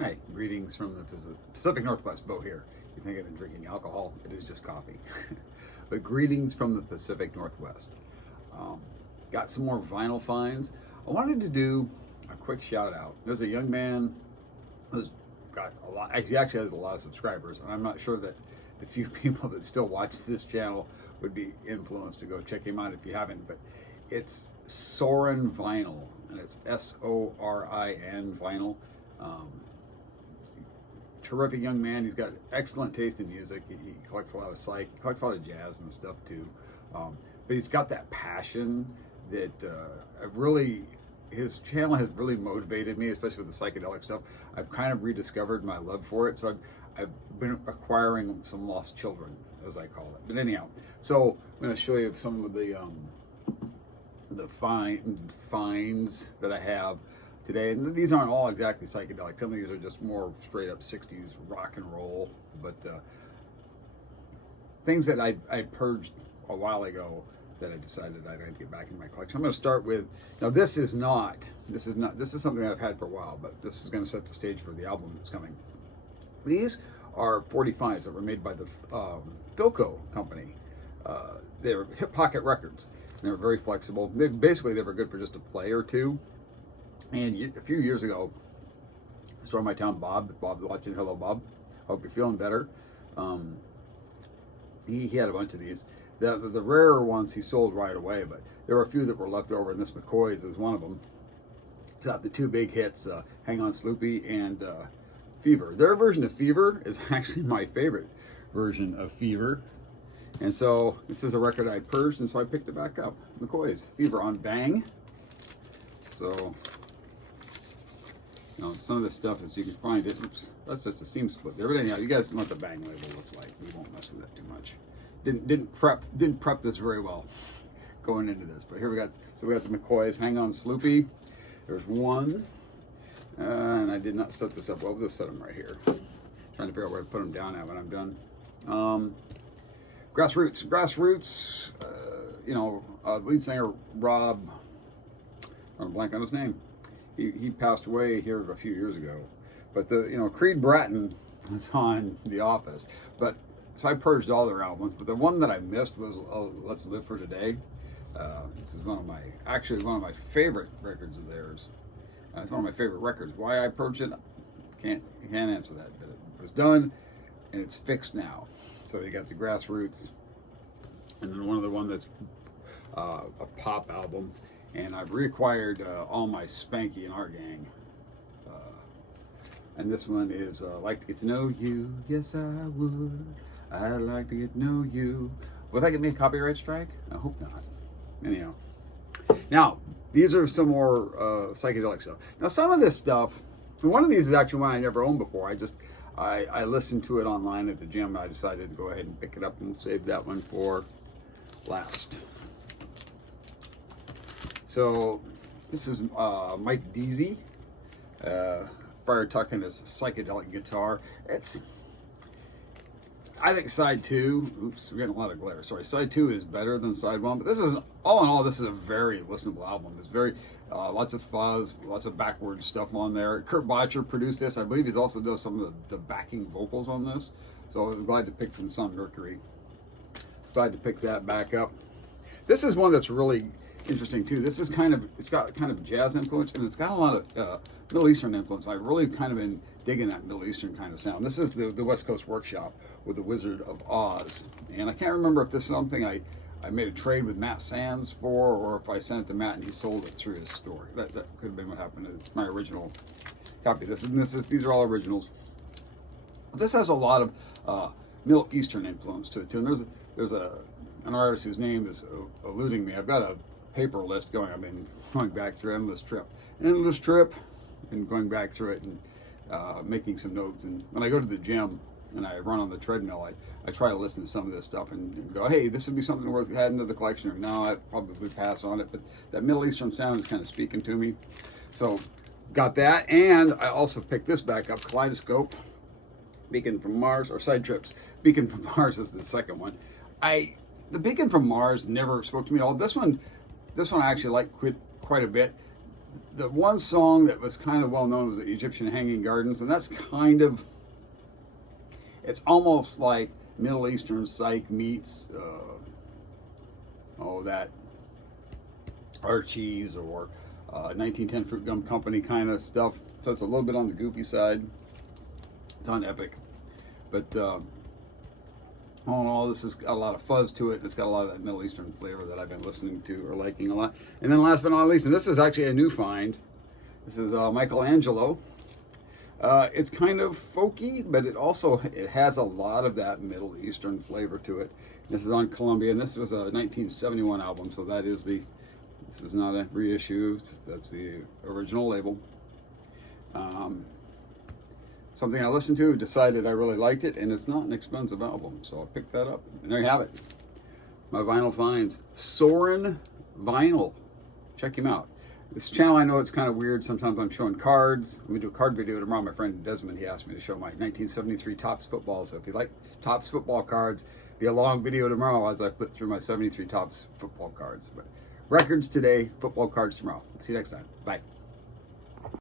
Hi, greetings from the Pacific Northwest. Bo here. You think I've been drinking alcohol? It is just coffee. But greetings from the Pacific Northwest. Um, got some more vinyl finds. I wanted to do a quick shout out. There's a young man who's got a lot, actually has a lot of subscribers, and I'm not sure that the few people that still watch this channel would be influenced to go check him out if you haven't. But it's Sorinvinyl, and it's Sorin Vinyl. Um, Terrific young man. He's got excellent taste in music. He collects a lot of psych, he collects a lot of jazz and stuff too. But he's got that passion that really, his channel has really motivated me, especially with the psychedelic stuff. I've kind of rediscovered my love for it. So I've been acquiring some lost children, as I call it. But anyhow, so I'm going to show you some of the finds that I have today, and these aren't all exactly psychedelic. Some of these are just more straight up 60s rock and roll, but things that I purged a while ago that I decided I'd like to get back in my collection. I'm going to start with, now this is something I've had for a while, but this is going to set the stage for the album that's coming. These are 45s that were made by the Philco company. They're Hip Pocket Records. They were very flexible. They were good for just a play or two. And a few years ago, a store in my town, Bob's watching. Hello, Bob. Hope you're feeling better. He had a bunch of these. The rarer ones he sold right away, but there were a few that were left over, and this McCoy's is one of them. It's got the two big hits, Hang On Sloopy and Fever. Their version of Fever is actually my favorite version of Fever. And so this is a record I purged, and so I picked it back up. McCoy's Fever on Bang. So, you know, some of this stuff, as you can find it, oops, that's just a seam split there. But anyhow, you guys know what the Bang label looks like. We won't mess with that too much. Didn't prep this very well going into this. But here we got the McCoy's Hang On Sloopy. There's one, and I did not set this up well. We'll just set them right here. Trying to figure out where to put them down at when I'm done. Grassroots. You know, lead singer Rob. I'm blank on his name. He passed away here a few years ago, but Creed Bratton was on The Office. But so I purged all their albums, but the one that I missed was Let's Live for Today. This is one of my favorite records of theirs. It's one of my favorite records. Why I purged it, can't answer that. But it was done, and it's fixed now. So you got the Grassroots, and then one that's a pop album. And I've reacquired all my Spanky and Our Gang. And this one is Like to Get to Know You. Yes, I would. I'd like to get to know you. Will that get me a copyright strike? I hope not. Anyhow. Now, these are some more psychedelic stuff. Now, some of this stuff, one of these is actually one I never owned before. I listened to it online at the gym, and I decided to go ahead and pick it up and save that one for last. So this is Mike Deasy, Friar Tuck and his psychedelic guitar. I think side two, oops, we're getting a lot of glare. Sorry, side two is better than side one, but this is, all in all, this is a very listenable album. It's very, lots of fuzz, lots of backward stuff on there. Kurt Botcher produced this. I believe he's also done some of the backing vocals on this. So I was glad to pick from Sun Mercury. Glad to pick that back up. This is one that's really interesting too. This is it's got kind of jazz influence, and it's got a lot of Middle Eastern influence. I've really kind of been digging that Middle Eastern kind of sound. This is the West Coast Workshop with the Wizard of Oz, and I can't remember if this is something I made a trade with Matt Sands for, or if I sent it to Matt and he sold it through his store. That could have been what happened. It's my original copy. These are all originals. This has a lot of Middle Eastern influence to it too. And there's an artist whose name is eluding me. I've got a paper list going. I've been going back through endless trip, and going back through it and making some notes. And when I go to the gym and I run on the treadmill, I try to listen to some of this stuff and go, hey, this would be something worth adding to the collection, or no, I'd probably pass on it. But that Middle Eastern sound is kind of speaking to me. So got that, and I also picked this back up, Kaleidoscope, Beacon from Mars, or Side Trips. Beacon from Mars is the second one. The Beacon from Mars never spoke to me at all. This one I actually like quite a bit. the one song that was kind of well known was the Egyptian Hanging Gardens, and that's kind of, it's almost like Middle Eastern psych meets that Archie's or 1910 Fruit Gum Company kind of stuff. So it's a little bit on the goofy side. It's on Epic, but all in all, this has got a lot of fuzz to it. It's got a lot of that Middle Eastern flavor that I've been listening to or liking a lot. And then last but not least, and this is actually a new find. This is Michelangelo. It's kind of folky, but it has a lot of that Middle Eastern flavor to it. This is on Columbia, and this was a 1971 album, so this is not a reissue. That's the original label. Something I listened to, decided I really liked it, and it's not an expensive album, so I picked that up. And there you have it. My vinyl finds. Sorinvinyl. Check him out. This channel, I know it's kind of weird. Sometimes I'm showing cards. I'm going to do a card video tomorrow. My friend Desmond, he asked me to show my 1973 Topps football. So if you like Topps football cards, be a long video tomorrow as I flip through my 73 Topps football cards. But records today, football cards tomorrow. See you next time. Bye.